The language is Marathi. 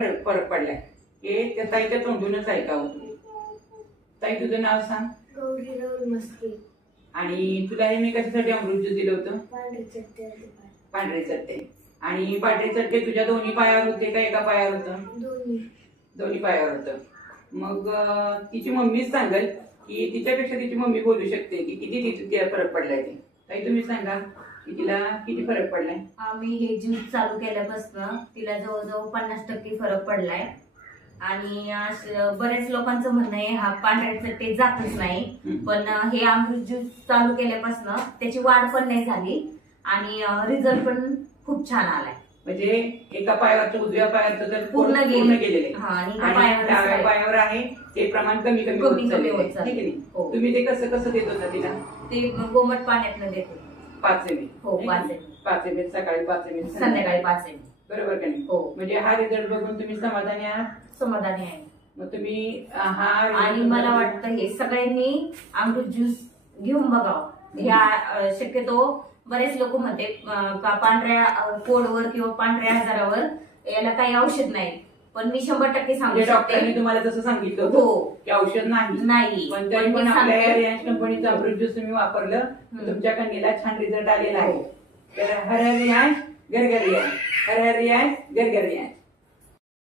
फरक पडलाय हे त्या ताईच्या तोंडूनच ऐकावं तुम्ही. ताई तुझं नाव सांग. गौरी राहुल मस्के. आणि तुला हे मी कशासाठी अमृत ज्यूस दिलं होतं? पांढरे चट्टे. पांढरे चट्टे. आणि पांढरे चट्टे तुझ्या दोन्ही पायावर होते का एका पायावर होतं? दोन्ही पायावर होतं. मग तिची मम्मीच सांगेल की तिच्यापेक्षा तिची मम्मी बोलू शकते की किती तिला फरक पडलाय ते. ताई तुम्ही सांगा की तिला किती फरक पडलाय? आम्ही हे ज्यूस चालू केल्यापासून तिला जवळजवळ 50% फरक पडलाय. आणि बऱ्याच लोकांचं म्हणणं आहे हा पांढऱ्या चट्टे जातच नाही, पण हे अमृत ज्यूस चालू केल्यापासून त्याची वाढ पण नाही झाली आणि रिझल्ट पण खूप छान आलाय. म्हणजे एका पायावरचं उजव्या पायावरचं तर पूर्ण गेलेले आणि डाव्या पायावर आहे ते प्रमाण कमी कमी होत चाललंय. ठीक आहे नाही? तुम्ही ते कसं कसं देत होता तिला? ते कोमट पाण्यातनं देतो. 5 ml. हो 5 ml सकाळी, 5 ml संध्याकाळी 5 ml. बरोबर का नाही? हो. म्हणजे हा रिझल्ट बघून तुम्ही समाधानी आहात? समाधानी आहे. मग तुम्ही हा आणि मला वाटतं हे सगळ्यांनी अमृत ज्यूस घेऊन बघावं. या शक्यतो बरेच लोक म्हणते पांढऱ्या पोडवर किंवा पांढऱ्या आजारावर याला काही औषध नाही, पण मी 100% सांगू शकते. डॉक्टरांनी तुम्हाला तसं सांगितलं हो की औषध नाही, पण तरी पण आपल्या रिलायन्स कंपनीचं अमृत ज्यूस तुम्ही वापरलं तुमच्या कन्येला छान रिझल्ट आलेला आहे. तर हर हर रियाज, घर घर रियाज, हर हर रियाज, घर घर रियाज.